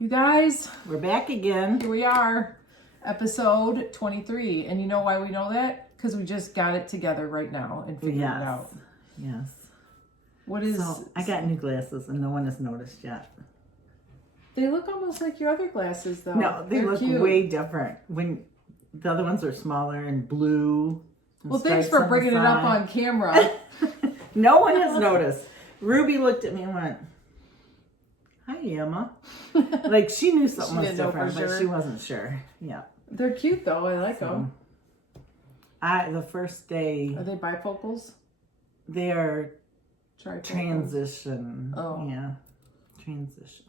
You guys, We're back again. here we are, episode 23. And you know why we know that? Because we just got it together right now and figured it out. Yes. What is... So, I got new glasses and no one has noticed yet. They look almost like your other glasses, though. No, they They're look cute. way different. When the other ones are smaller and blue. And Well, thanks stripes for bringing it up on camera. No one has noticed. Ruby looked at me and went, "Hi, Emma." Like she knew something was different, but she wasn't sure. Yeah. They're cute, though. I like them. The first day. Are they bifocals? They are Trifocals. transition. Oh. Yeah. Transition.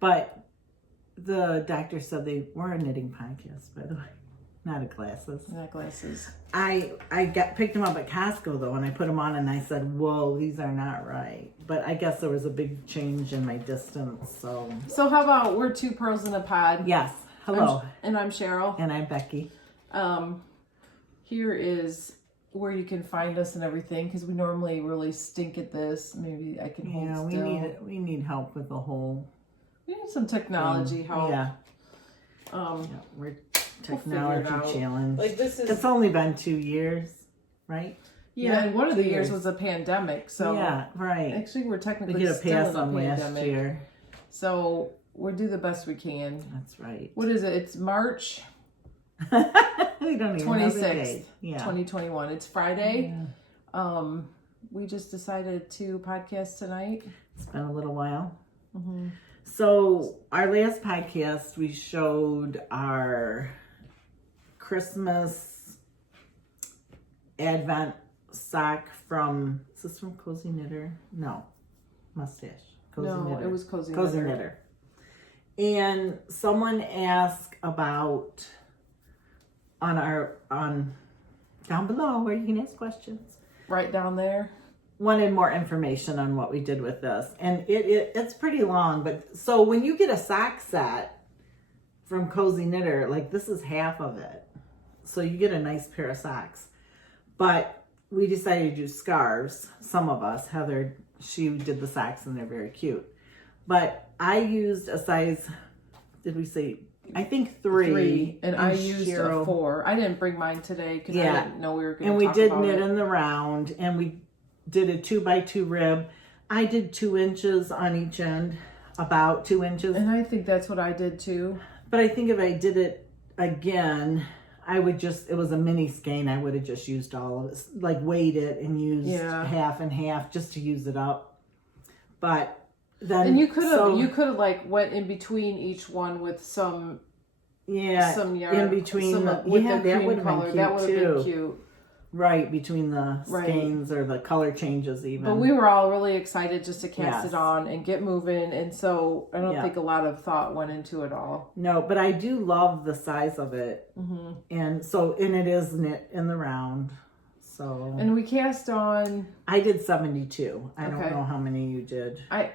But the doctor said they were a knitting podcast, by the way. Not a glasses. Not glasses. I picked them up at Costco though, and I put them on, and I said, "Whoa, these are not right." But I guess there was a big change in my distance, so. So how about we're two pearls in a pod? Yes. Hello. I'm Cheryl. And I'm Becky. Here is where you can find us and everything, because we normally really stink at this. Maybe I can hold still. we need help with the whole. We need some technology help. Yeah. We're technology challenge. Like this is. It's only been 2 years, right? Yeah, and one of the years was a pandemic, so yeah, right. actually we're technically We get a still pass in a on last pandemic. year. So we'll do the best we can. That's right. What is it? It's March We don't even know the 26th, date. Yeah. 2021. It's Friday. Yeah. We just decided to podcast tonight. It's been a little while. Mm-hmm. So our last podcast, we showed our Christmas Advent sock from, is this from Cozy Knitter? No, Mustache. Cozy Knitter. It was Cozy Knitter. And someone asked about on down below where you can ask questions. Right down there. Wanted more information on what we did with this, and it's pretty long. But so when you get a sock set from Cozy Knitter, like this is half of it, so you get a nice pair of socks. But we decided to do scarves. Some of us, Heather, she did the socks, and they're very cute. But I used a size. Did we say? I think three, and I used a 4. I didn't bring mine today because I didn't know we were going to. And we did knit in the round, and we did a 2x2 rib. I did 2 inches on each end, about 2 inches. And I think that's what I did too. But I think if I did it again, I would just, it was a mini skein. I would have just used all of it, like weighed it and used half and half just to use it up. But then, and you could have like went in between each one with some yarn in between that would have been color. cute, that would have been cute. Right, between the skeins or the color changes even. But we were all really excited just to cast it on and get moving, and so I don't think a lot of thought went into it all. No, but I do love the size of it. Mm-hmm. And it is knit in the round. So. And we cast on. I did 72. I don't know how many you did. I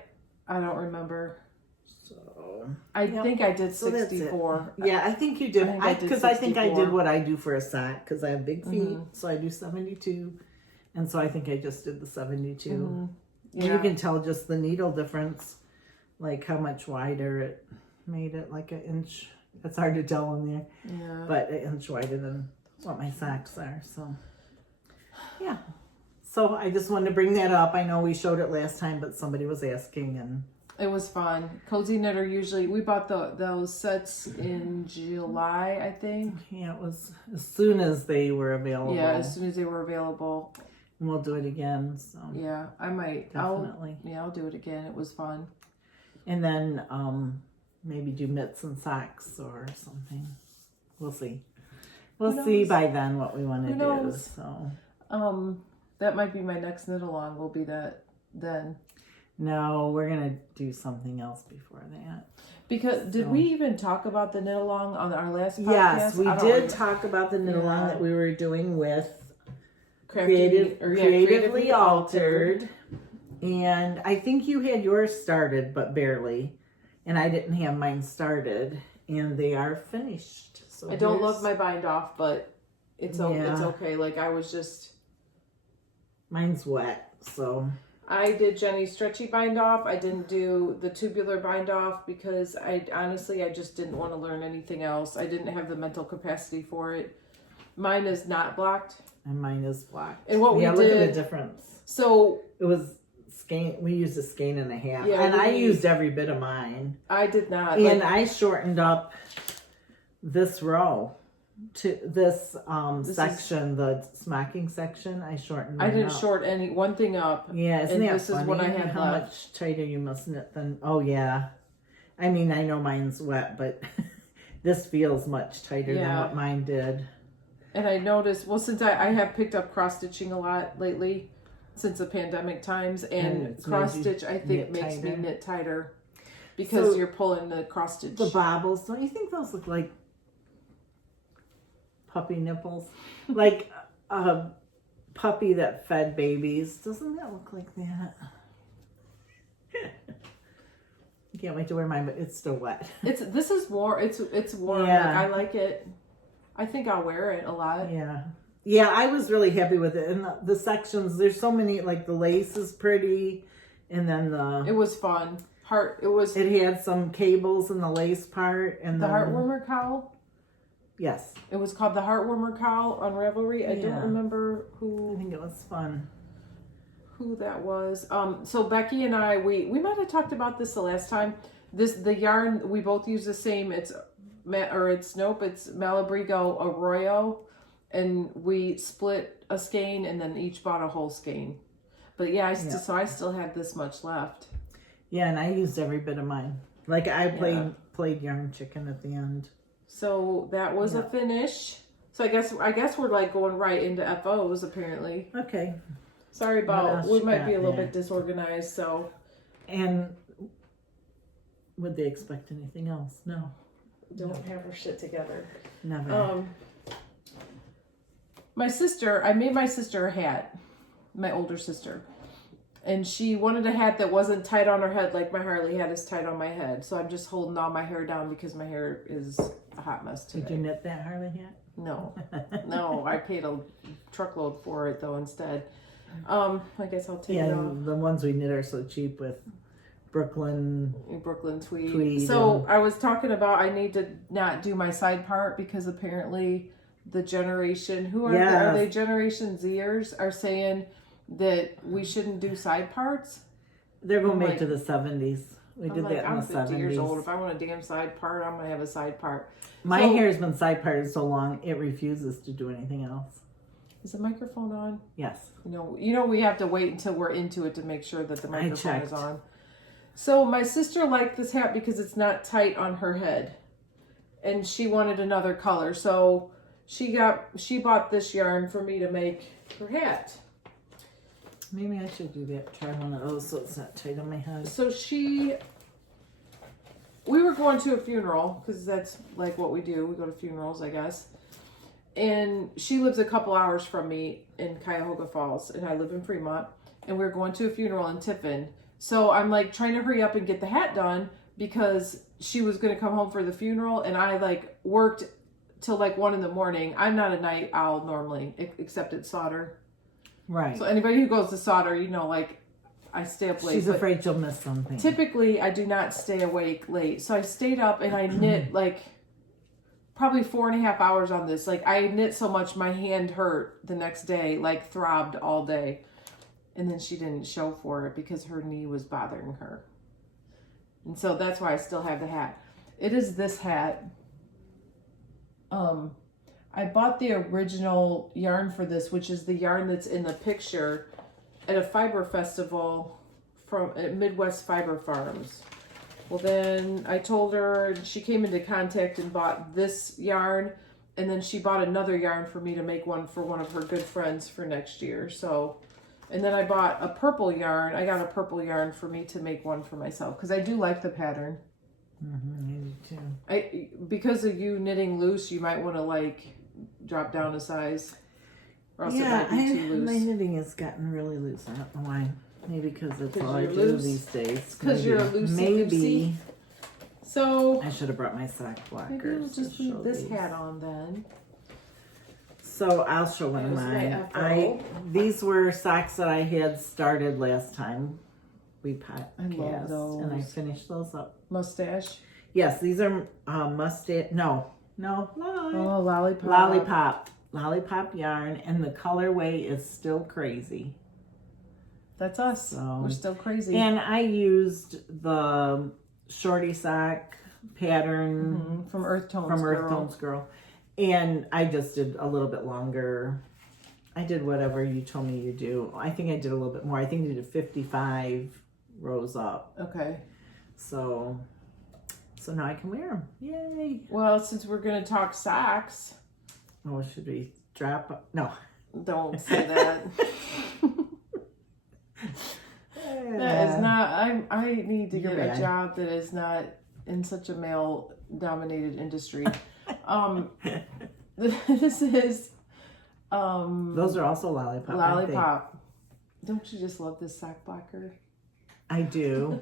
don't remember. So I think I did 64. Yeah, I think you did. Because I think I did what I do for a sock because I have big feet, so I do 72, and so I think I just did the 72. Mm-hmm. Yeah. And you can tell just the needle difference, like how much wider it made it, like an inch. It's hard to tell in there, but an inch wider than what my socks are. So yeah. So I just wanted to bring that up. I know we showed it last time, but somebody was asking, and it was fun. Cozy Knitter we bought those sets in July, I think. Yeah, it was as soon as they were available. Yeah, as soon as they were available. And we'll do it again. So yeah, I might definitely. I'll do it again. It was fun. And then maybe do mitts and socks or something. We'll see. We'll see by then what we want to do. So that might be my next knit along. Will be that then. No, we're gonna do something else before that. Because did we even talk about the knit along on our last podcast? Yes, we did talk about the knit along that we were doing with Creatively Altered. And I think you had yours started, but barely. And I didn't have mine started, and they are finished. So I don't love my bind off, but it's okay. Like I was just. Mine's wet, so. I did Jenny's stretchy bind off. I didn't do the tubular bind off because I just didn't want to learn anything else. I didn't have the mental capacity for it. Mine is not blocked. And mine is blocked. And what we did... look at the difference. So... It was skein. We used a skein and a half. Yeah, and I used every bit of mine. I did not. And I shortened up this row to this section, the smocking section. I shortened mine I didn't up. short one thing up. Yeah, isn't that this funny? Is what I had How left. much tighter you must knit than... Oh, yeah. I mean, I know mine's wet, but this feels much tighter than what mine did. And I noticed, well, since I have picked up cross-stitching a lot lately, since the pandemic times, and cross-stitch, I think, makes me knit tighter. Because you're pulling the cross-stitch. The bobbles, don't you think those look like puppy nipples? Like a puppy that fed babies. Doesn't that look like that? I can't wait to wear mine, but it's still wet. This is warm. It's warm. Yeah. Like, I like it. I think I'll wear it a lot. Yeah. Yeah, I was really happy with it. And the sections, there's so many, like the lace is pretty. And then It was fun. It had some cables in the lace part. And the Heartwarmer cowl? Yes. It was called the Heartwarmer cowl on Ravelry. I don't remember who. I think it was fun. Who that was. So Becky and I, we might have talked about this the last time. The yarn, we both use the same. It's Malabrigo Arroyo, and we split a skein and then each bought a whole skein. But so I still had this much left. Yeah, and I used every bit of mine. Like I played yarn chicken at the end. So that was a finish. So I guess we're like going right into FOs apparently. Okay. Sorry about we might be a little bit disorganized. So. And would they expect anything else? No. Don't have her shit together. Never. I made my sister a hat, my older sister, and she wanted a hat that wasn't tight on her head like my Harley hat is tight on my head. So I'm just holding all my hair down because my hair is a hot mess today. Did you knit that Harley hat? No, I paid a truckload for it though instead. I guess I'll take it off. The ones we knit are so cheap with Brooklyn tweed. So I was talking about I need to not do my side part because apparently the generation are they Generation Zers are saying that we shouldn't do side parts. They're going back to the 70s. We did that in the 70s. I'm 50 years old. If I want a damn side part, I'm gonna have a side part. My hair's been side parted so long it refuses to do anything else. Is the microphone on? Yes. You know we have to wait until we're into it to make sure that the microphone is on. So my sister liked this hat because it's not tight on her head. And she wanted another color. So she bought this yarn for me to make her hat. Maybe I should do that. Try one of those so it's not tight on my head. So we were going to a funeral because that's like what we do. We go to funerals, I guess. And she lives a couple hours from me in Cuyahoga Falls and I live in Fremont. And we were going to a funeral in Tiffin. So I'm like trying to hurry up and get the hat done because she was going to come home for the funeral and I like worked till like 1 a.m. I'm not a night owl normally, except at solder. Right. So anybody who goes to solder, like I stay up late. She's afraid she'll miss something. Typically I do not stay awake late. So I stayed up and I knit like probably 4.5 hours on this. Like I knit so much my hand hurt the next day, like throbbed all day. And then she didn't show for it because her knee was bothering her. And so that's why I still have the hat. It is this hat. I bought the original yarn for this, which is the yarn that's in the picture at a fiber festival at Midwest Fiber Farms. Well, then I told her, she came into contact and bought this yarn. And then she bought another yarn for me to make one for one of her good friends for next year. So... And then I bought a purple yarn. I got a purple yarn for me to make one for myself because I do like the pattern. Mm-hmm, me too. Because of you knitting loose, you might want to like drop down a size, or else it might be too loose. My knitting has gotten really loose. I don't know why. Maybe because that's all I do these days. Because you're a loosey. So I should have brought my sock blockers. Maybe we'll just leave this hat on then. So I'll show one of There's my mine. FO. These were socks that I had started last time we podcast, I love those. and I finished those up. Mustache. Yes, these are mustache. No, lie. Oh, Lollipop yarn, and the colorway is still crazy. That's us. So, we're still crazy. And I used the shorty sock pattern from Earth Tones Girl. And I just did a little bit longer. I did whatever you told me you do. I think I did a little bit more. I think I did 55 rows up. Okay. So now I can wear them. Yay. Well, since we're going to talk socks. Oh, should we drop? No. Don't say that. That is not, I need to get a job that is not in such a male dominated industry. This is those are also lollipop. Don't you just love this sock blocker? I do.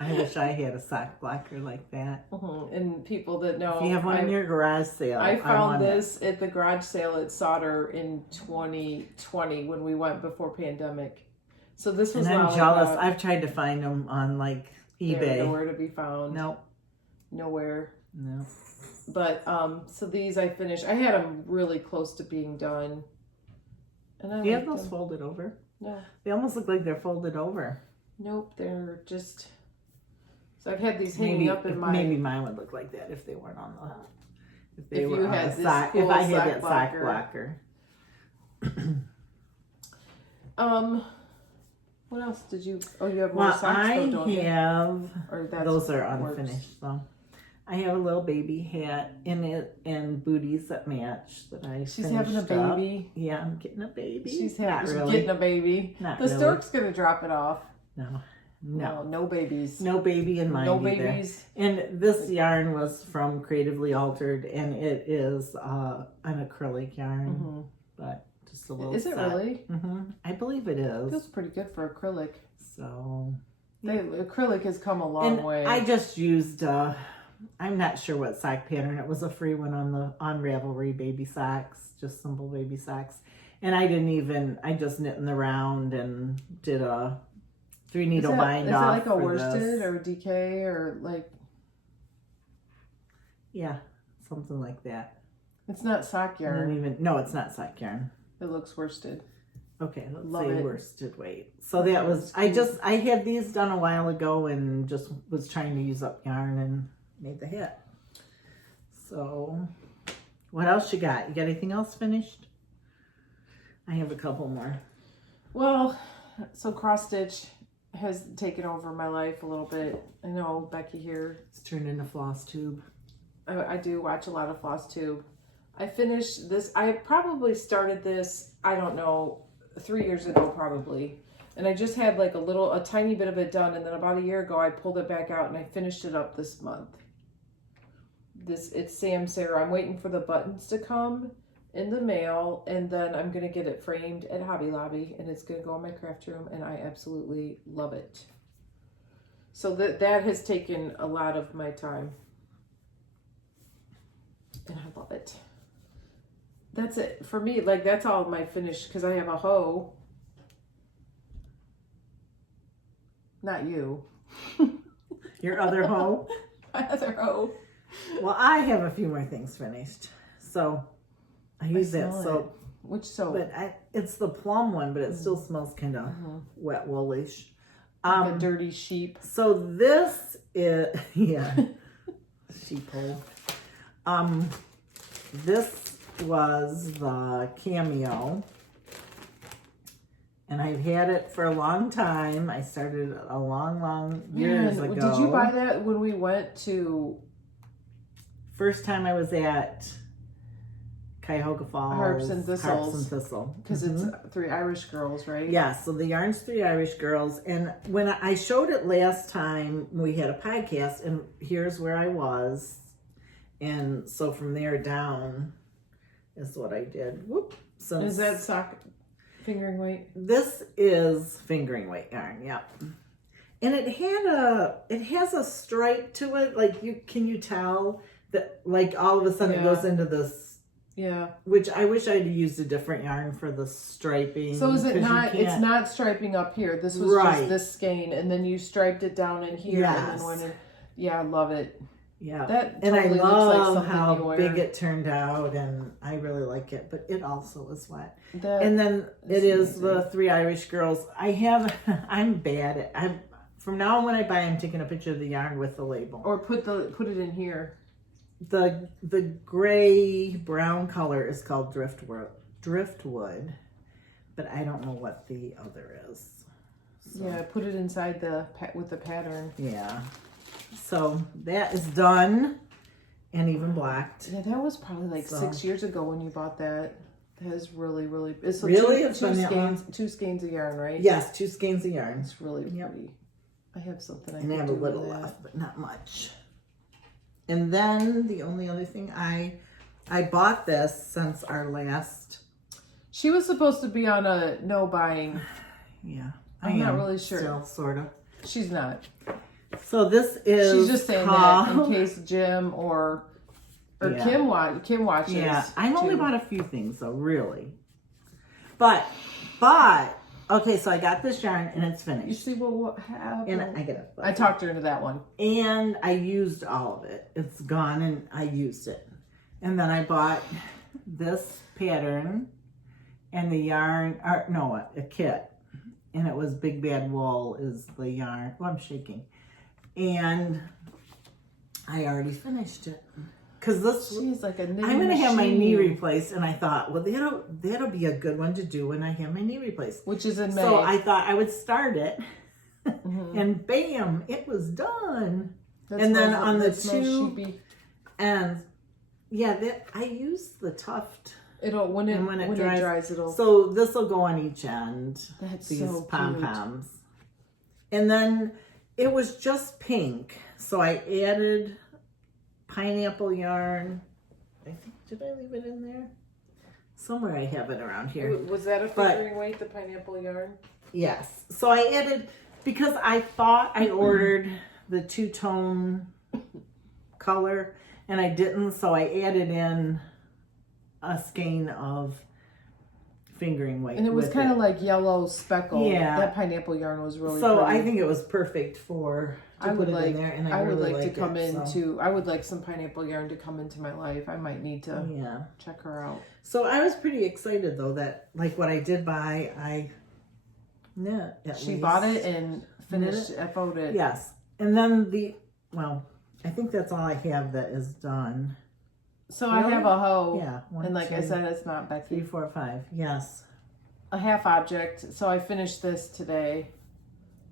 I wish I had a sock blocker like that. And people that know, if you have one in your garage sale, I found this at the garage sale at Sauter in 2020 when we went before pandemic. So this was. And I'm jealous. I've tried to find them on like eBay. They're nowhere to be found. Nope. Nowhere. No. But so these I finished. I had them really close to being done. And I do you have those folded over? No. They almost look like they're folded over. Nope, they're just. So I've had these hanging up in my. Maybe mine would look like that if they weren't on the. If they if were you on had the this sock. cool If I had sock that sock blocker. What else did you? Oh, you have more socks. I have. Or that's those are unfinished though. I have a little baby hat in it and booties that match that I. She's having a baby. Up. Yeah, I'm getting a baby. She's getting a baby. Not the really. stork's gonna drop it off. No babies. No baby in mine. No either. babies. And this yarn was from Creatively Altered, and it is an acrylic yarn, but just a little. Is it really? I believe it is. It feels pretty good for acrylic. So, acrylic has come a long way. I just used. I'm not sure what sock pattern. It was a free one on Ravelry baby socks, just simple baby socks. And I just knit in the round and did a 3 needle bind off. Is it like a worsted or a DK or like? Yeah, something like that. It's not sock yarn. No, it's not sock yarn. It looks worsted. Okay, let's say worsted weight. So that was, I had these done a while ago and just was trying to use up yarn and made the hat. So, what else you got? You got anything else finished? I have a couple more. Well, so cross stitch has taken over my life a little bit. I know Becky here. It's turned into floss tube. I do watch a lot of floss tube. I finished this. I probably started this, I don't know, 3 years ago probably. And I just had like a tiny bit of it done. And then about a year ago, I pulled it back out and I finished it up this month. It's Sam Sarah. I'm waiting for the buttons to come in the mail. And then I'm going to get it framed at Hobby Lobby. And it's going to go in my craft room. And I absolutely love it. So that has taken a lot of my time. And I love it. That's it for me. Like, that's all my finish because I have a hoe. Not you. Your other hoe? My other hoe. Well, I have a few more things finished. So, I use that soap. Which soap? But it's the plum one, but it still smells kind of wet woolish. Like a dirty sheep. So this is, yeah, sheep hole. This was the Cameo. And I've had it for a long time. I started a long years ago. Did you buy that when we went to... First time I was at Cuyahoga Falls. Harps and Thistles. Harps and Thistle. Because it's 3 Irish girls, right? Yeah, so the yarn's 3 Irish girls. And when I showed it last time, we had a podcast, and here's where I was. And so from there down is what I did. Whoop. Is that sock fingering weight? This is fingering weight yarn, yep. And it has a stripe to it. Like, can you tell that, like, all of a sudden it goes into this Yeah. Which I wish I'd used a different yarn for the striping. So is it 'cause you not, it's can't- not striping up here. This was Right. just this skein, and then you striped it down in here and Yes. then went in. Yeah, I love it. Yeah. That And I totally looks like love something how you wear. big it turned out, and I really like it, but it also was wet. That And then it is amazing. the 3 Irish girls. I'm bad at, from now on when I buy, I'm taking a picture of the yarn with the label. Or put it in here. The gray brown color is called driftwood, but I don't know what the other is. So, Yeah, put it inside with the pattern. yeah. So that is done and even blacked. Yeah, that was probably like So- 6 years ago when you bought that. That is really, really. It's Really? two, It's been that long? two skeins of yarn, right? Yes, 2 skeins of yarn. It's really Yep. pretty. I have something I And I can have do a little with that. left, but not much. And then the only other thing I bought this since our last, She was supposed to be on a no buying. yeah. I'm not really sure. Still, sort of. She's not. So this is She's just saying that in called- case Jim or Yeah. Kim watches. Yeah, I've only too. bought a few things though, really. But, okay, so I got this yarn and it's You finished. see what happened? And I get it. I talked her into that one. And I used all of it. It's gone and I used it. And then I bought this pattern and the yarn, or no, a kit. And it was Big Bad Wool is the yarn. Oh, I'm shaking. And I already finished it. Because this, She's like a knitting I'm going to have my knee machine, replaced. And I thought, well, that'll be a good one to do when I have my knee replaced. which is in May. So I thought I would start it. Mhm. And bam, it was done. That and then smells- on the that smells two- sheepy. And yeah, I used the tuft. It'll when it And when when it it dries, it'll. So this will go on each end. That's These so pom-poms. And then it was just pink. So I added pineapple yarn. I think, did I leave it in there? Somewhere I have it around here. cute. Was that a But- figuring weight? The pineapple yarn. Yes. So I added, because I thought I ordered the 2-tone color and I didn't. So I added in a skein of fingering weight. And it was with kind of like yellow speckle. Yeah. That pineapple yarn was really So pretty. I think it was perfect to I put would it like in there, and I would really like to come it, so. into I would like some pineapple yarn to come into my life. I might need to Yeah. check her out. So I was pretty excited though that like what I did buy, I knit. She bought it and finished Knit FO'd it. Yes, and then I think that's all I have that is done. So I Really? have a hoe. Yeah, one, And like I two, said, it's not Becky. 3, 4, 5. Yes. A half object. So I finished this today.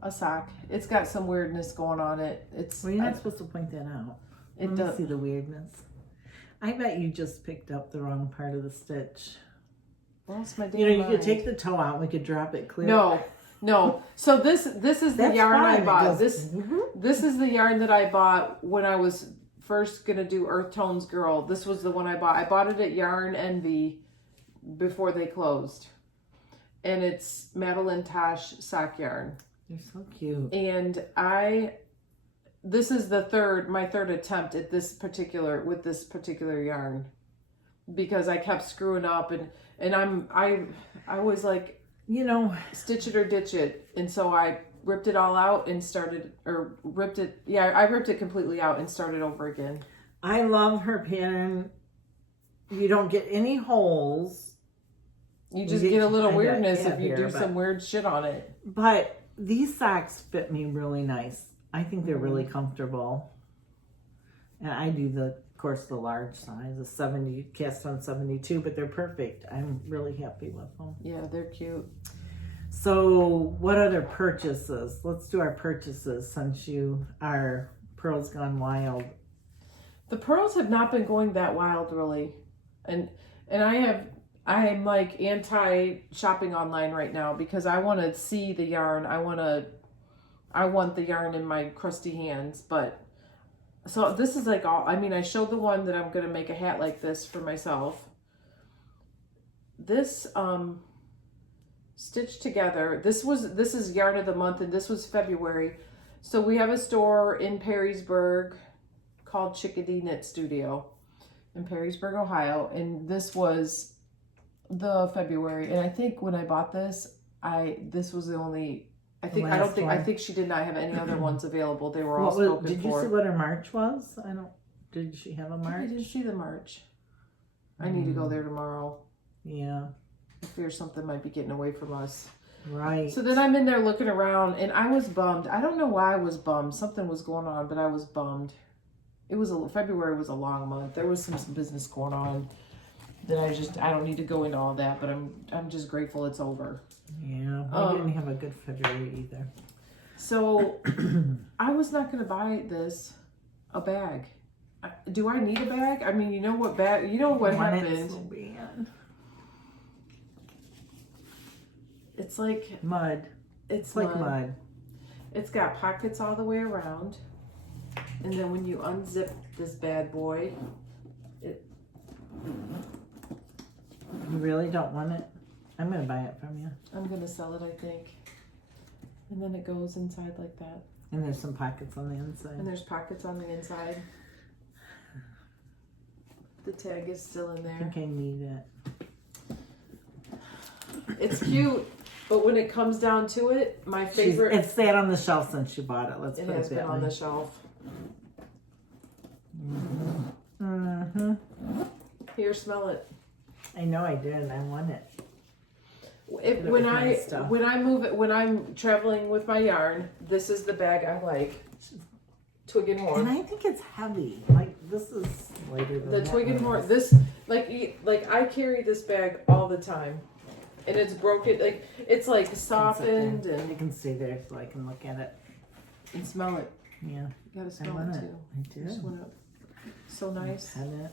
A sock. It's got some weirdness going on it. It's Well, you're not supposed to point that out. it Let me does. see the weirdness. I bet you just picked up the wrong part of the stitch. Well, it's my You know, you damn could mind. take the toe out. We could drop it clear. No. So this is the That's yarn fine. I It bought. goes- This is the yarn that I bought when I was first gonna do Earth Tones Girl. This was the one I bought. I bought it at Yarn Envy before they closed, and it's Madeline Tosh sock yarn. They're so cute. And this is my third attempt at this particular yarn, because I kept screwing up and I was like, You know, stitch it or ditch it, and so I ripped it all out and I ripped it completely out and started over again. I love her pattern. You don't get any holes, You just You get a little I got weirdness cat if you hair, do but- some weird shit on it. but these socks fit me really nice. I think they're really comfortable. And I do of course, the large size, the 70, cast on 72, but they're perfect. I'm really happy with them. Yeah, they're cute. So what other purchases? Let's do our purchases since our Pearl's Gone Wild. The pearls have not been going that wild really, and I'm like anti shopping online right now because I want to see the yarn. I want the yarn in my crusty hands, but so this is like all. I mean, I showed the one that I'm gonna make a hat like this for myself. This stitched together. This is yarn of the month, and this was February. So we have a store in Perrysburg called Chickadee Knit Studio, in Perrysburg, Ohio, and this was the February. And I think when I bought this, this was the only. I think she did not have any other ones available. They were all spoken for. Did you see what her March was? Did she have a March? I didn't see the March. I need to go there tomorrow. Yeah. I fear something might be getting away from us. Right. So then I'm in there looking around, and I was bummed. I don't know why I was bummed. Something was going on, but I was bummed. February was a long month. There was some business going on that I don't need to go into all that, but I'm just grateful it's over. Yeah, I didn't have a good February either. So I was not going to buy a bag. Do I need a bag? I mean, you know what bag? You know what happened? So bad. It's like mud. It's like mud. It's got pockets all the way around, and then when you unzip this bad boy, You really don't want it? I'm gonna buy it from you. I'm gonna sell it, I think. And then it goes inside like that. And there's some pockets on the inside. And there's pockets on the inside. The tag is still in there. I think I need it. It's cute, but when it comes down to it, my favorite. It's sat on the shelf since she bought it. Let's put it that way. It has been on the shelf. Mm-hmm. Here, smell it. I know I did. I want it. When I'm traveling with my yarn, this is the bag I like. Twig and Horn. And I think it's heavy. Like this is lighter than the that Twig and one. Horn. This like I carry this bag all the time, and it's broken. Like it's like softened, and you can stay there so I can look at it and smell it. Yeah, you gotta smell it too. I do. Just went up. So nice. Had it.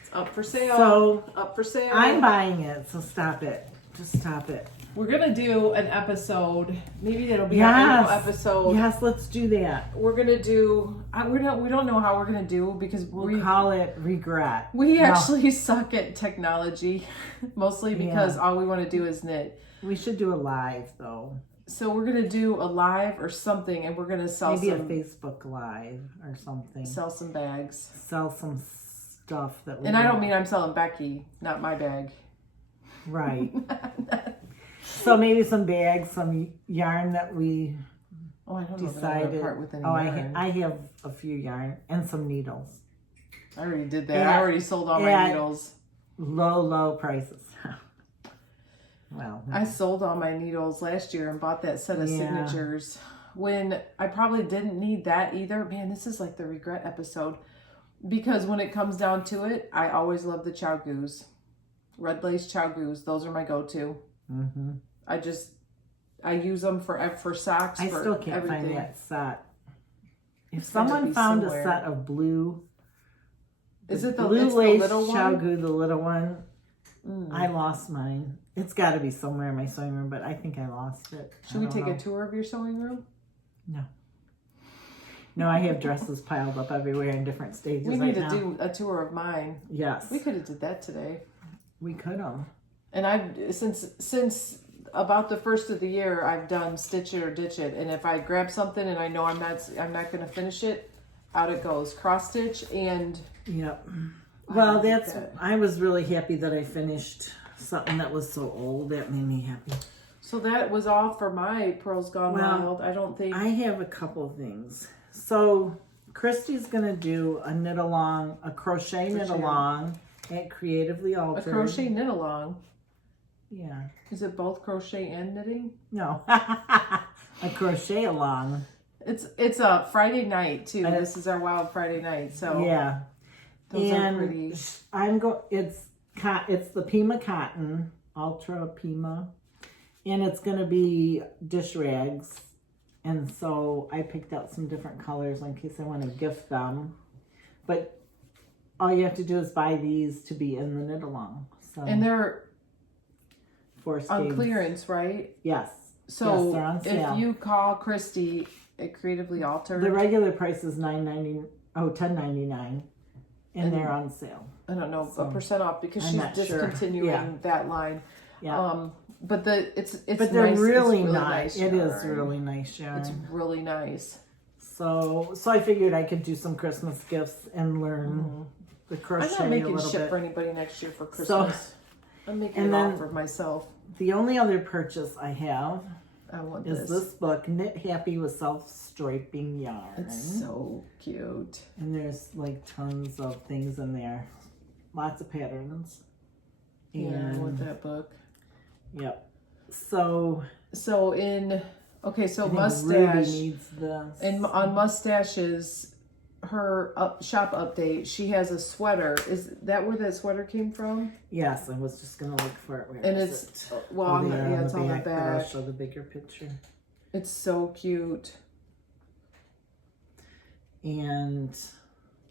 It's up for sale. So up for sale. I'm buying it. So stop it. Just stop it. We're gonna do an episode. Maybe that'll be our April episode. Yes, let's do that. We're gonna do. We don't know how we're gonna do because we'll call it regret. We actually suck at technology, mostly because all we want to do is knit. We should do a live though. So we're gonna do a live or something, and we're gonna sell maybe a Facebook live or something. Sell some bags. Sell some stuff that. And I don't mean I'm selling Becky, not my bag. Right. So maybe some bags, some yarn that we decided. I have a few yarn and some needles. I already did that. I already sold all my needles. Low prices. Well, I sold all my needles last year and bought that set of signatures when I probably didn't need that either. Man, this is like the regret episode because when it comes down to it, I always love the Chow Goos. Red lace Chow Goos. Those are my go-to. Mm-hmm. I use them for socks. I still can't find that set. If someone found a set of blue, is it the blue lace the little Chow one? Goo, the little one? I lost mine. It's got to be somewhere in my sewing room, but I think I lost it. Should we take a tour of your sewing room? No. No, I have dresses piled up everywhere in different stages. We need to do a tour of mine. Yes. We could have did that today. We could have. And I've since about the first of the year, I've done stitch it or ditch it. And if I grab something and I know I'm not going to finish it, out it goes. Cross stitch and. Yep. Well, I was really happy that I finished something that was so old. That made me happy. So that was all for my Pearls Gone Wild. I don't think. I have a couple of things. So Christy's going to do a crochet knit along at Creatively Altered. A crochet knit along? Yeah. Is it both crochet and knitting? No. A crochet along. It's a Friday night too. This is our Wild Friday night. So yeah. Those are pretty. It's the Pima cotton, Ultra Pima, and it's going to be dish rags. And so I picked out some different colors in case I want to gift them. But all you have to do is buy these to be in the knit along. So and they're on skeins. clearance, right? Yes. So they're on sale. If you call Christy at Creatively Altered, the regular price is $10.99, and they're on sale. I don't know, a percent off because she's discontinuing that line. Yeah. But it's but they're nice. really it's nice. It is really nice yarn. It's really nice. So I figured I could do some Christmas gifts and learn the crochet I'm not making a little shit bit. for anybody next year for Christmas. I'm making it all for myself. The only other purchase I have I want is this book, Knit Happy with Self-Striping Yarn. It's so cute. And there's like tons of things in there. Lots of patterns. And yeah, I want that book. Yep. So Mustache Ruby needs this. And on Mustache's shop update, she has a sweater. Is that where that sweater came from? Yes, I was just gonna look for it. Where and is it's it? It's on the back. I'll show the bigger picture. It's so cute. And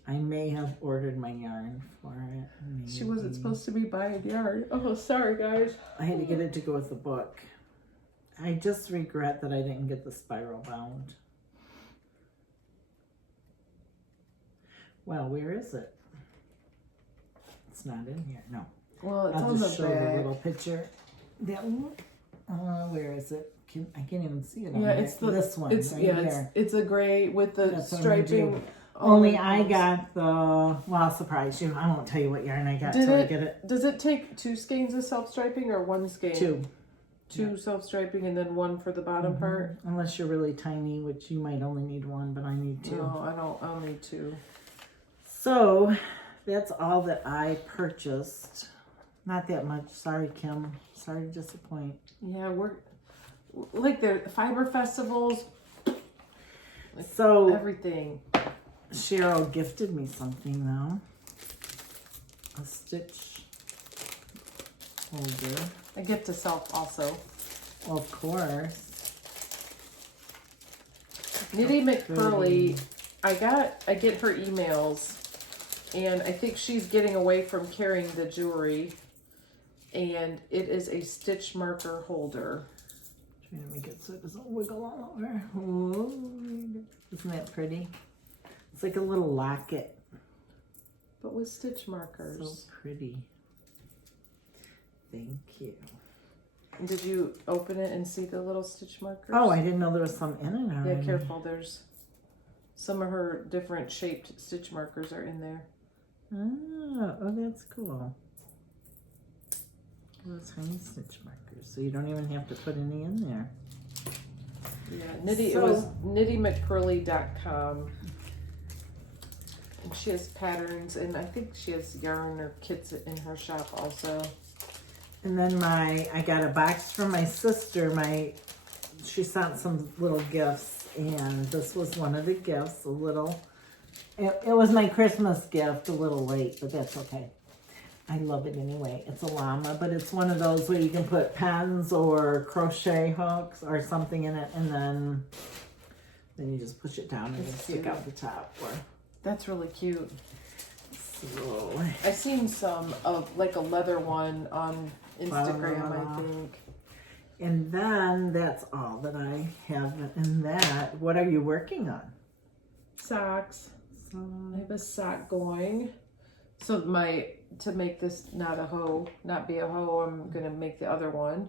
I may have ordered my yarn for it. Maybe. She wasn't supposed to be buying yarn. Oh, sorry guys. I had to get it to go with the book. I just regret that I didn't get the spiral bound. Well, where is it? It's not in here. No. Well, it's I'll on just the show back. the little picture. That one. Where is it? I can't even see it. Yeah, it's this one. It's right here. It's a gray with the That's striping. Only I got the. Well, I'll surprise you. I won't tell you what yarn I got until I get it. Does it take 2 skeins of self-striping or 1 skein? 2. 2 self-striping and then 1 for the bottom part? Unless you're really tiny, which you might only need 1, but I need 2. No, I don't. I'll need 2. So that's all that I purchased. Not that much. Sorry, Kim. Sorry to disappoint. Yeah, we're like the fiber festivals. So everything. Cheryl gifted me something though. A stitch holder. A gift to self also. Well, of course. Nitty McPurley, I get her emails, and I think she's getting away from carrying the jewelry, and it is a stitch marker holder. Trying to make it so it doesn't wiggle all over. Whoa. Isn't that pretty? It's like a little locket. But with stitch markers. So pretty. Thank you. Did you open it and see the little stitch markers? Oh, I didn't know there was some in it already. Yeah, careful. There's some of her different shaped stitch markers are in there. Oh, that's cool. Little tiny stitch markers, so you don't even have to put any in there. Yeah, it was nittymcpurley.com. And she has patterns, and I think she has yarn or kits in her shop also. And then I got a box from my sister. She sent some little gifts, and this was one of the gifts. It was my Christmas gift, a little late, but that's okay. I love it anyway. It's a llama, but it's one of those where you can put pens or crochet hooks or something in it, and then you just push it down and it'll stick out the top. That's really cute. So I've seen some of like a leather one on Instagram, I think. And then that's all that I have in that. What are you working on? Socks. I have a sock going. So to make this not be a hoe, I'm gonna make the other one.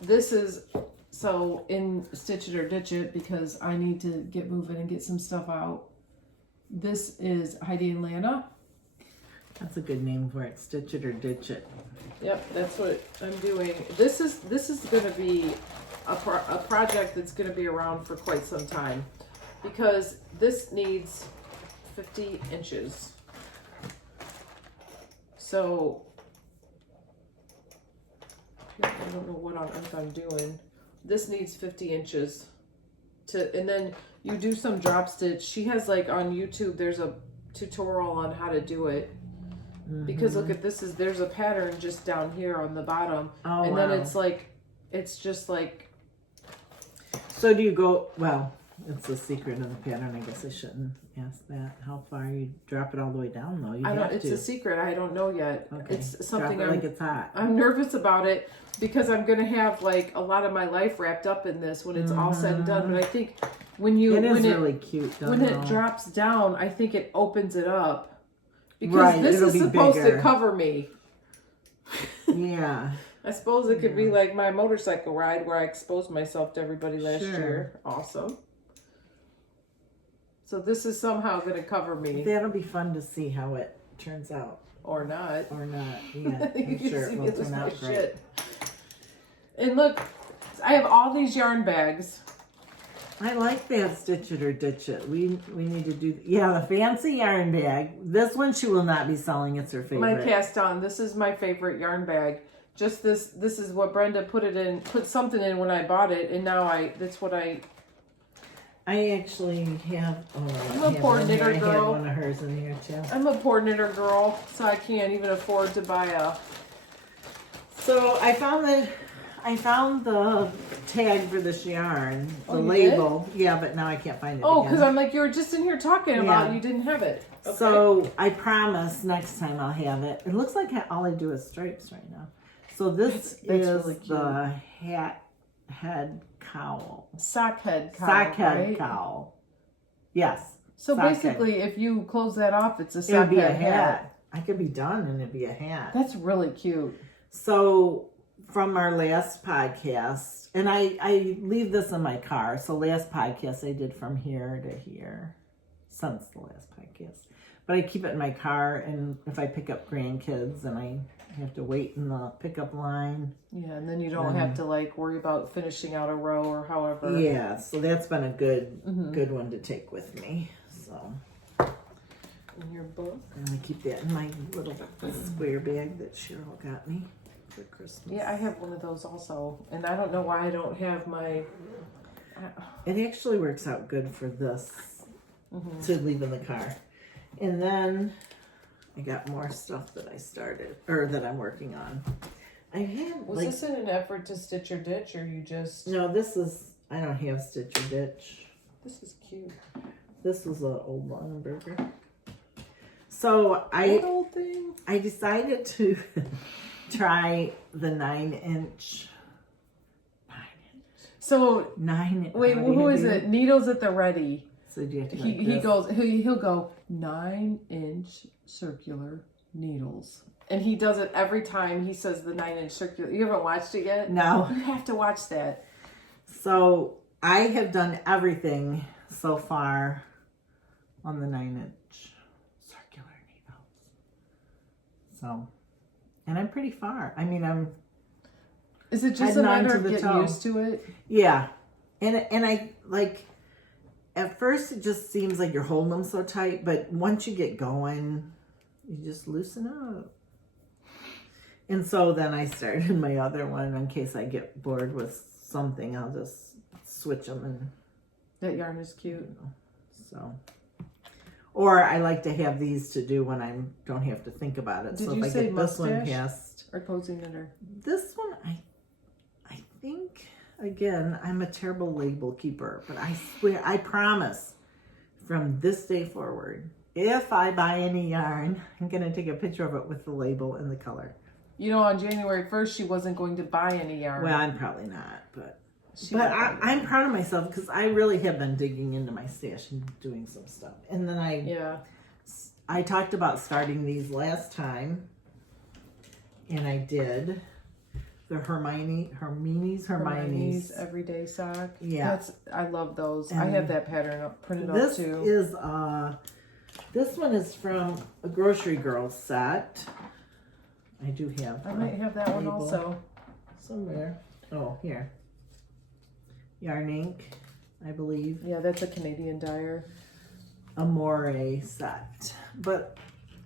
This is so in Stitch It or Ditch It because I need to get moving and get some stuff out. This is Heidi and Lana. That's a good name for it. Stitch It or Ditch It. Yep, that's what I'm doing. This is going to be a project that's going to be around for quite some time because this needs 50 inches. So I don't know what on earth I'm doing. This needs 50 inches and then you do some drop stitch. She has like on YouTube, there's a tutorial on how to do it. Because look at there's a pattern just down here on the bottom. Oh, and wow. then it's just like. So do you go, well, it's the secret of the pattern. I guess I shouldn't ask that. How far you drop it all the way down though? It's a secret. I don't know yet. Okay. It's something like it's hot. I'm nervous about it because I'm going to have like a lot of my life wrapped up in this when it's all said and done. But I think when really cute. It drops down, I think it opens it up. Because right, this is supposed bigger. to cover me. Yeah. I suppose it could be like my motorcycle ride where I exposed myself to everybody last year. Awesome. So this is somehow going to cover me. That'll be fun to see how it turns out. Or not. Or not. Yeah, You I'm can sure see it me will lose turn my out great. shit. And look, I have all these yarn bags. I like that stitch it or ditch it. We need to do, the fancy yarn bag. This one she will not be selling. It's her favorite. My cast on. This is my favorite yarn bag. Just this is what Brenda put something in when I bought it, and now that's what I actually have, I'm a poor knitter I had girl. one of hers in here too. I'm a poor knitter girl, so I can't even afford to buy a. So I found the tag for this yarn, the Oh, you label. Yeah, but now I can't find it Oh, again. because I'm like, you were just in here talking about Yeah. you didn't have it. Okay. So I promise next time I'll have it. It looks like all I do is stripes right now. So this That's is really cute. the head cowl. Sock head cowl. Sock head right? cowl. Yes. So sock basically, if you close that off, it's a It would sock be a head hat. I could be done and it'd be a hat. That's really cute. So from our last podcast, and I leave this in my car. So last podcast I did from here to here, since the last podcast. But I keep it in my car, and if I pick up grandkids and I have to wait in the pickup line. Yeah, and then you don't have to like worry about finishing out a row or however. Yeah, so that's been a good one to take with me. So In your book. and I keep that in my little square bag that Cheryl got me for Christmas. Yeah, I have one of those also, and I don't know why I don't have my. It actually works out good for this to leave in the car. And then I got more stuff that I started, or that I'm working on. I had Was this in an effort to stitch or ditch, or you just? No, this is, I don't have stitch or ditch. This is cute. This was an old Lonenberger. So What old thing? I decided to try the 9-inch. So 9. wait, how do who you is do it? Needles at the ready. So do you have to go He like goes. He'll go 9-inch circular needles, and he does it every time he says the 9-inch circular. You haven't watched it yet? No. You have to watch that. So I have done everything so far on the 9-inch circular needles. So, and I'm pretty far. I mean, Is it just a Heading on matter to of the getting toe. used to it? yeah. And I like, at first it just seems like you're holding them so tight, but once you get going, you just loosen up. And so then I started my other one in case I get bored with something. I'll just switch them and That yarn is cute. so. Or I like to have these to do when I don't have to think about it. Did so you if I say get this one mustache? past, Or cozy knitter. this one I think again I'm a terrible label keeper, but I swear I promise from this day forward, if I buy any yarn, I'm gonna take a picture of it with the label and the color. You know, on January 1st, she wasn't going to buy any yarn. Well, I'm probably not, but She but got that I'm yarn. proud of myself because I really have been digging into my stash and doing some stuff. And then I talked about starting these last time, and I did the Hermione's everyday sock. Yeah. I love those. I And have that pattern printed up This too. is this one is from a Grocery Girls set. I do have. I might have that one label also. somewhere. Oh, here. Yarn Ink, I believe. Yeah, that's a Canadian dyer. Amore set. But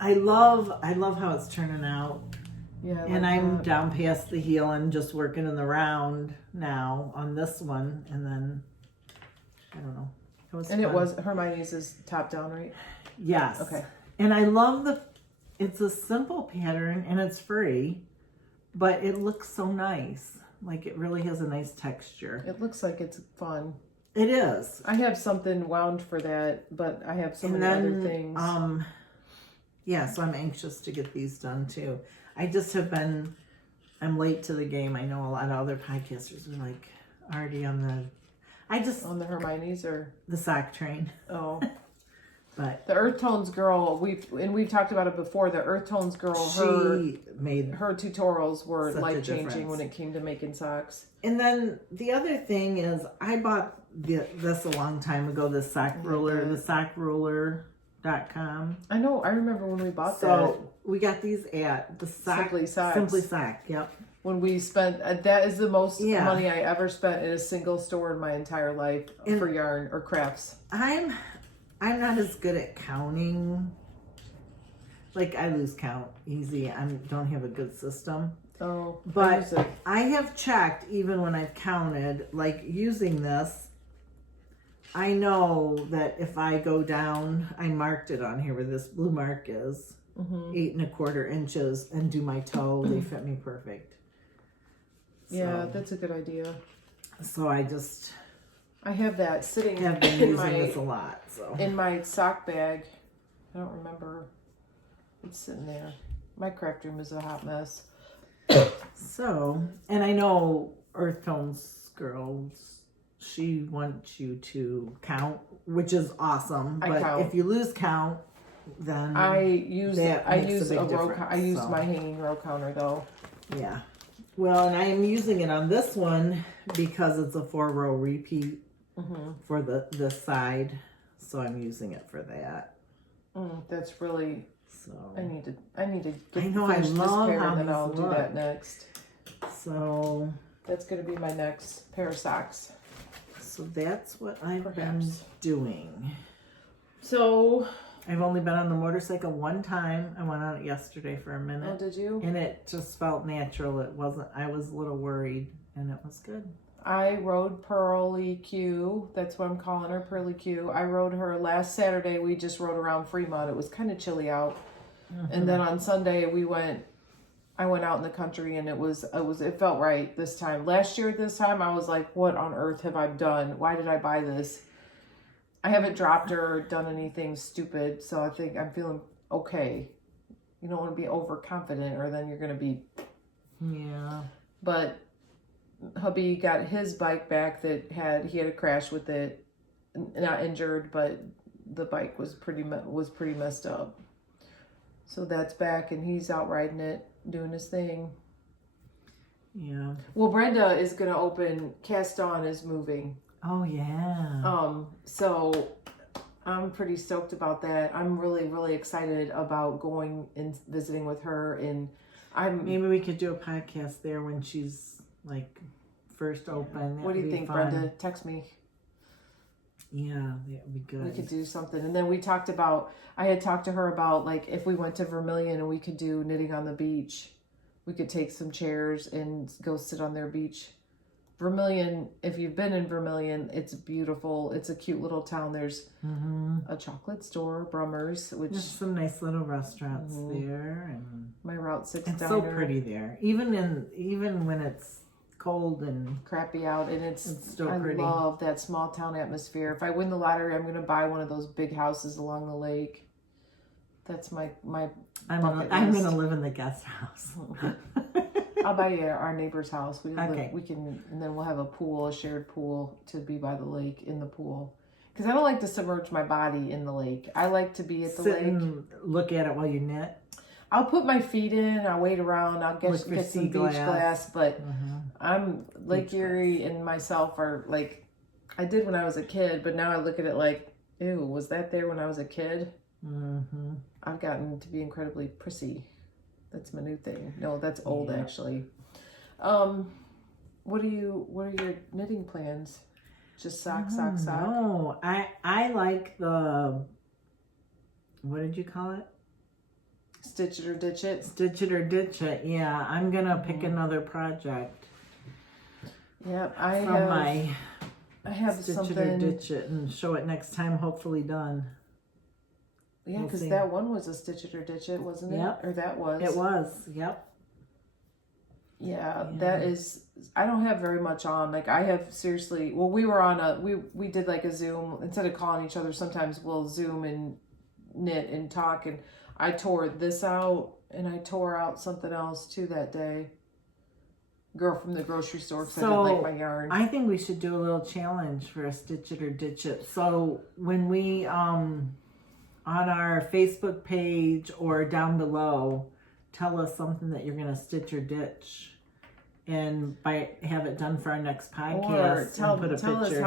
I love how it's turning out. Yeah, I And like I'm that. down past the heel and just working in the round now on this one, and then I don't know. And it was Hermione's is top down, right? Yes. Okay. And I love it's a simple pattern and it's free, but it looks so nice. Like it really has a nice texture. It looks like it's fun. It is. I have something wound for that, but I have so many other things. Yeah, so I'm anxious to get these done too. I just have been, I'm late to the game. I know a lot of other podcasters are like already on the On the Hermione's or sock train. oh, But the Earth Tones girl, we've talked about it before. The Earth Tones girl, she made her tutorials were such a life changing difference. when it came to making socks. And then the other thing is, I bought this a long time ago. The sock roller, the sockroller.com. I know. I remember when we bought that. So we got these at the Simply Socks. Simply Sock. Yep. When we spent, that is the most Yeah. money I ever spent in a single store in my entire life And for yarn or crafts. I'm not as good at counting. Like, I lose count easy. I don't have a good system. Oh, But I have checked, even when I've counted, like using this, I know that if I go down, I marked it on here where this blue mark is, 8 1/4 inches, and do my toe, they fit me perfect. Yeah, So, that's a good idea. so I just I have that sitting have been in using this a lot. So in my sock bag. I don't remember. It's sitting there. My craft room is a hot mess. So, and I know Earth Tones girls, she wants you to count, which is awesome. I But count. if you lose count, then I use that I makes use a a big row. difference, I use so. my hanging row counter though. Yeah. Well, and I am using it on this one because it's a 4-row repeat for this side. So I'm using it for that. That's really. So I need to get I know, I finish this love pair, how and then these I'll do look. that next. So That's gonna be my next pair of socks. that's what I've been Perhaps. doing. So, I've only been on the motorcycle one time. I went on it yesterday for a minute. oh, did you? And it just felt natural. It wasn't, I was a little worried, and it was good. I rode Pearly Q. That's what I'm calling her, Pearly Q. I rode her last Saturday. We just rode around Fremont. It was kind of chilly out. And then on Sunday I went out in the country, and it felt right this time. Last year at this time, I was like, what on earth have I done? Why did I buy this? I haven't dropped or done anything stupid, so I think I'm feeling okay. You don't want to be overconfident, or then you're going to be... Yeah. But hubby got his bike back he had a crash with it, not injured, but the bike was pretty messed up. So that's back, and he's out riding it, doing his thing. Yeah. Well, Brenda is going to open, Cast On is moving. Oh, yeah. So I'm pretty stoked about that. I'm really, really excited about going and visiting with her, and Maybe we could do a podcast there when she's like first open. What do you think, fun. Brenda? Text me. Yeah, that would be good. We could do something. And then I had talked to her about, like, if we went to Vermilion and we could do knitting on the beach, we could take some chairs and go sit on their beach. Vermilion, if you've been in Vermilion, it's beautiful. It's a cute little town. There's a chocolate store, Brummers, which... There's some nice little restaurants there. And my Route 6 it's diner. so pretty there. Even when it's cold and crappy out, and it's still pretty. I love that small town atmosphere. If I win the lottery, I'm gonna buy one of those big houses along the lake. That's my I'm bucket gonna list. live in the guest house. I'll buy you our neighbor's house. Okay. We can, and then we'll have a shared pool to be by the lake, in the pool. Because I don't like to submerge my body in the lake. I like to be at the Sit lake. and look at it while you knit. I'll put my feet in. I'll wait around. I'll get For some some beach glass. But I'm Lake Beach Erie and myself are like, I did when I was a kid, but now I look at it like, ew, was that there when I was a kid? Mm-hmm. I've gotten to be incredibly prissy. That's my new thing. No, that's old actually. What are your knitting plans? Just sock. No, I like the, what did you call it? Stitch it or ditch it. Stitch it or ditch it. Yeah, I'm gonna pick another project. Yeah, I have stitch something. it or ditch it and show it next time. Hopefully done. Yeah, We'll because see. that one was a stitch it or ditch it, wasn't it? Yep. Or that was. It was. Yep. Yeah, that is. I don't have very much on. Like, I have seriously. Well, we were on we did like a Zoom, instead of calling each other. Sometimes we'll Zoom and knit and talk. And I tore this out, and I tore out something else too that day. Girl from the grocery store, because I didn't like my yarn. I think we should do a little challenge for a stitch it or ditch it. So when we on our Facebook page or down below, tell us something that you're going to stitch or ditch, and have it done for our next podcast. Or tell and put a us picture.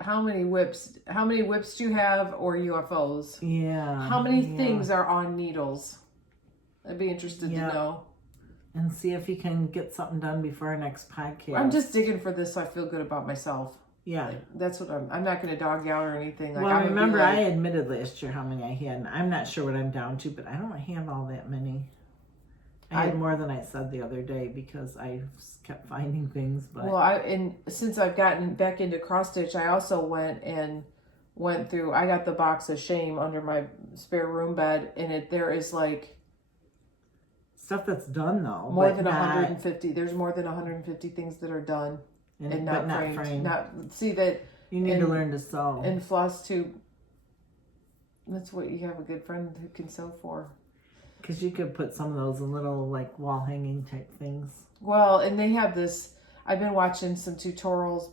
how many whips do you have, or UFOs? Yeah. How many things are on needles? I'd be interested to know. And see if you can get something done before our next podcast. I'm just digging for this so I feel good about myself. Yeah. That's what I'm not going to dog you out or anything. Like, well, I'm remember, I admitted last year how many I had, and I'm not sure what I'm down to, but I don't have all that many. I had more than I said the other day because I kept finding things. But well, since I've gotten back into cross stitch, I also went through. I got the box of shame under my spare room bed, and there is like stuff that's done though. More than 150. There's more than 150 things that are done and not framed. See that you need to learn to sew and floss tube. That's what you have a good friend who can sew for. Because you could put some of those in little like wall hanging type things. Well, and they have this. I've been watching some tutorials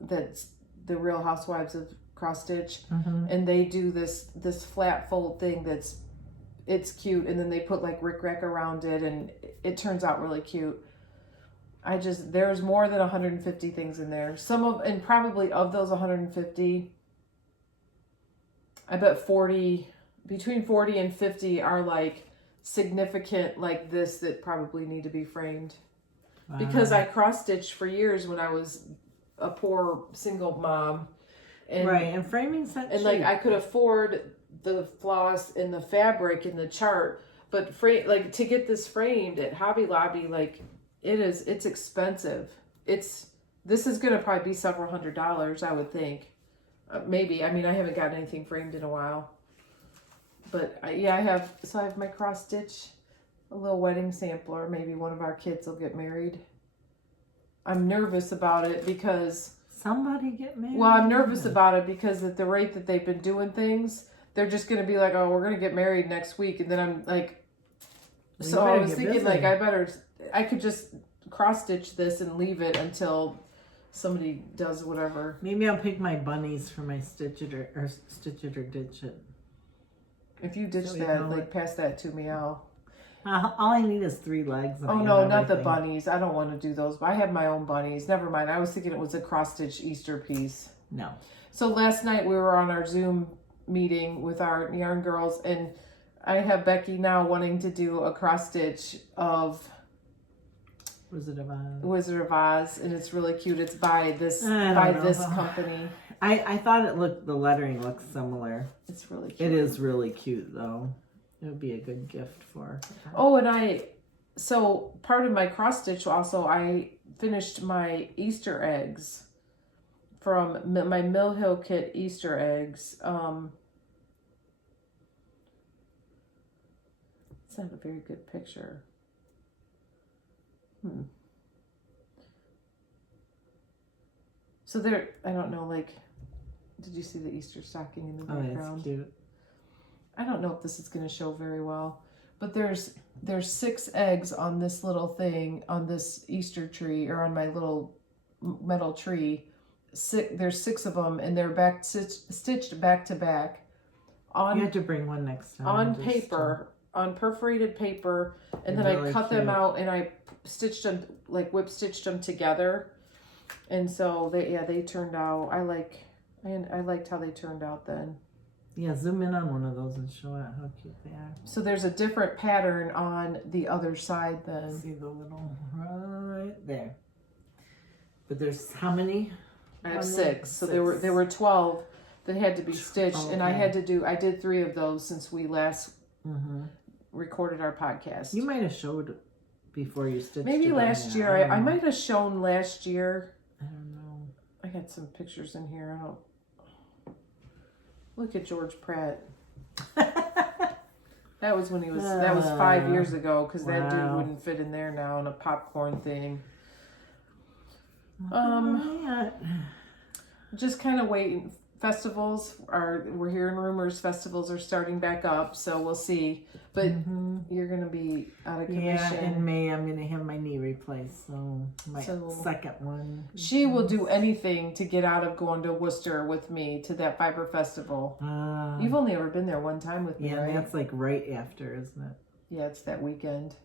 that's the Real Housewives of Cross Stitch, and they do this flat fold thing it's cute, and then they put like rickrack around it, and it turns out really cute. There's more than 150 things in there. And probably of those 150, I bet between 40 and 50 are like significant like this that probably need to be framed. Wow. Because I cross-stitched for years when I was a poor single mom. And framing's not cheap. And like I could afford the floss and the fabric and the chart, but to get this framed at Hobby Lobby, like it's expensive. This is going to probably be several $100s, I would think. Maybe. I mean, I haven't gotten anything framed in a while. But I have my cross stitch, a little wedding sampler. Maybe one of our kids will get married. I'm nervous about it because somebody get married. Well, I'm nervous about it because at the rate that they've been doing things, they're just going to be like, oh, we're going to get married next week. And then I'm like, so I was thinking like, I could just cross stitch this and leave it until somebody does whatever. Maybe I'll pick my bunnies for my stitch it or ditch it. If you ditch that, like pass that to me, all I need is 3 legs. Oh no, not the bunnies. I don't want to do those. But I have my own bunnies. Never mind. I was thinking it was a cross stitch Easter piece. No. So last night we were on our Zoom meeting with our yarn girls, and I have Becky now wanting to do a cross stitch of Wizard of Oz, and it's really cute. It's by this company. I thought the lettering looks similar. It's really cute. It is really cute though. It would be a good gift for. Oh, and so part of my cross stitch also, I finished my Easter eggs from my Mill Hill kit Easter eggs. It's not a very good picture. So I don't know, like, did you see the Easter stocking in the background? Oh, that's cute. I don't know if this is going to show very well, but there's 6 eggs on this little thing, on this Easter tree, or on my little metal tree. There's 6 of them, and they're stitched back to back. You have to bring one next time. On paper, on perforated paper, and then I cut them out, and I stitched them, like whip stitched them together. And so they turned out, I liked how they turned out then. Yeah, zoom in on one of those and show it how cute they are. So there's a different pattern on the other side then. See the little right there. But there's how many? I have 6. So there were 12 that had to be stitched, and I did 3 of those since we last recorded our podcast. You might have showed before you stitched. Maybe last year. I might have shown last year. I don't know. I got some pictures in here. Look at George Pratt. That was when he was. That was 5 years ago, because that dude wouldn't fit in there now in a popcorn thing. Just kind of waiting festivals we're hearing rumors festivals are starting back up, so we'll see. But you're gonna be out of commission. Yeah, in May I'm gonna have my knee replaced, so my second one. She will do anything to get out of going to Worcester with me to that fiber festival. You've only ever been there one time with me, yeah, right? that's like right after, isn't it? Yeah, it's that weekend.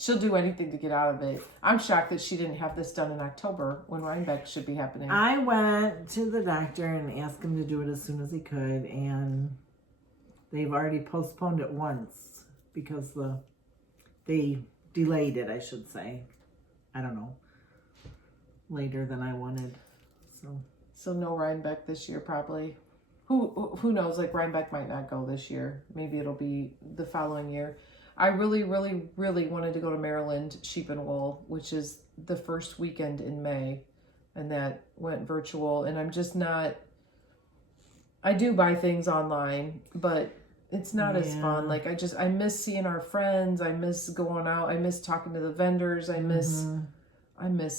She'll do anything to get out of it. I'm shocked that she didn't have this done in October when Rhinebeck should be happening. I went to the doctor and asked him to do it as soon as he could, and they've already postponed it once because they delayed it, I should say. I don't know. Later than I wanted. So no Rhinebeck this year probably. Who knows? Like Rhinebeck might not go this year. Maybe it'll be the following year. I really, really, really wanted to go to Maryland Sheep and Wool, which is the first weekend in May, and that went virtual. And I'm just not. I do buy things online, but it's not as fun. Like I miss seeing our friends. I miss going out. I miss talking to the vendors. I miss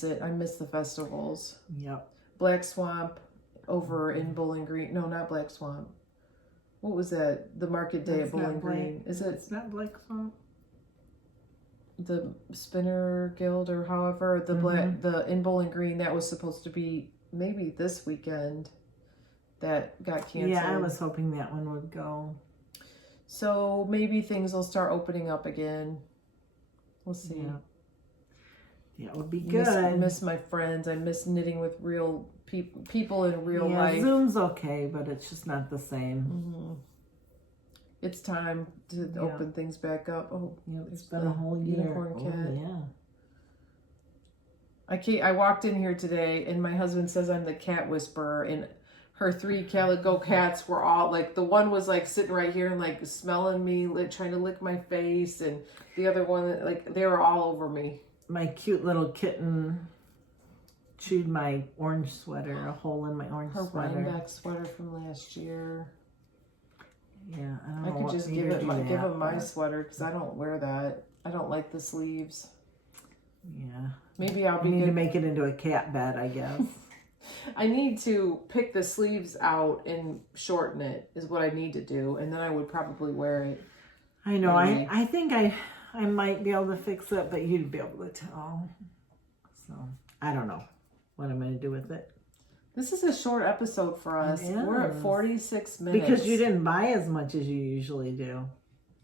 it. I miss the festivals. Yep. Black Swamp over in Bowling Green. No, not Black Swamp. What was that? The market day at Bowling Green. Is it? It's not Black Swamp. The Spinner Guild or however the in Bowling Green, that was supposed to be maybe this weekend. That got canceled. Yeah, I was hoping that one would go. So maybe things will start opening up again. We'll see. Yeah, it would be good. I miss my friends. I miss knitting with real people in real life. Zoom's okay, but it's just not the same. Mm-hmm. It's time to open things back up. Oh, yeah, it's been a whole year. Unicorn cat. Yeah. I walked in here today, and my husband says I'm the cat whisperer, and her 3 calico cats were all like, the one was like sitting right here and like smelling me, like, trying to lick my face, and the other one, like, they were all over me. My cute little kitten chewed my orange sweater, a hole in my orange sweater. Her Rhinebeck sweater from last year. Yeah, I don't know. I could just give him my sweater because I don't wear that. I don't like the sleeves. Yeah. Maybe I'll need to make it into a cat bed, I guess. I need to pick the sleeves out and shorten it is what I need to do, and then I would probably wear it. I know. I think I might be able to fix it, but you'd be able to tell. So I don't know what I'm going to do with it. This is a short episode for us. We're at 46 minutes. Because you didn't buy as much as you usually do.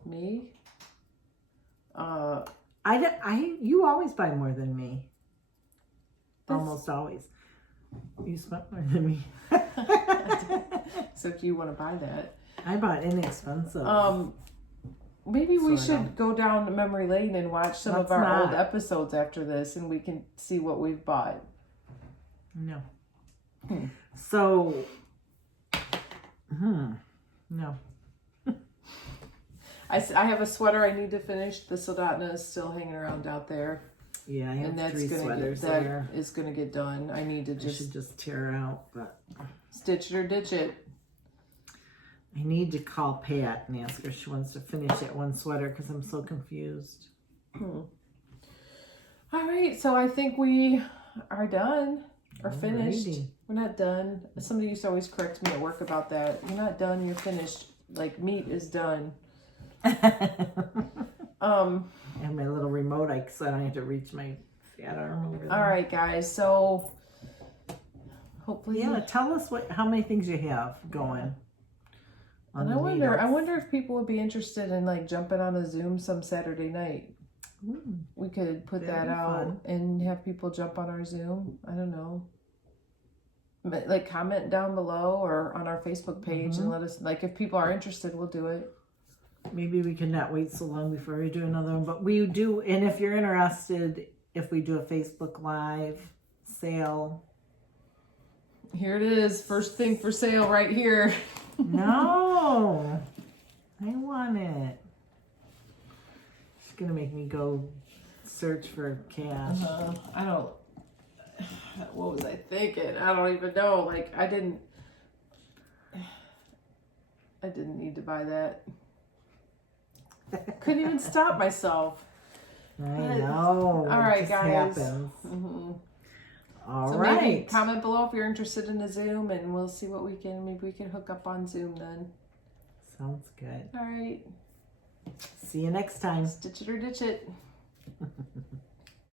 Me? You always buy more than me. Almost always. You spent more than me. So if you want to buy that. I bought inexpensive. Maybe we should go down memory lane and watch some of our old episodes after this, and we can see what we've bought. No. So, no. I have a sweater I need to finish. The Soldotna is still hanging around out there. Yeah, I have 3 sweaters there. That is going to get done. I need to I should just tear her out, but stitch it or ditch it. I need to call Pat and ask her if she wants to finish that one sweater because I'm so confused. All right, so I think we are done or finished. Alrighty. We're not done. Somebody used to always correct me at work about that. You're not done, you're finished. Like, meat is done. And my little remote, so I don't have to reach my fat arm over there. All right, guys. So hopefully, tell us how many things you have going. And I wonder if people would be interested in like jumping on a Zoom some Saturday night. We could put that out and have people jump on our Zoom. I don't know. Like comment down below or on our Facebook page and let us, like, if people are interested, we'll do it. Maybe we can not wait so long before we do another one, but we do. And if you're interested, if we do a Facebook Live sale. Here it is. First thing for sale right here. No, I want it. She's going to make me go search for cash. I don't. What was I thinking? I don't even know. Like, I didn't need to buy that. Couldn't even stop myself. I know. All right, guys. Happens. All so right. maybe comment below if you're interested in a Zoom, and we'll see what maybe we can hook up on Zoom then. Sounds good. All right. See you next time. Stitch it or ditch it.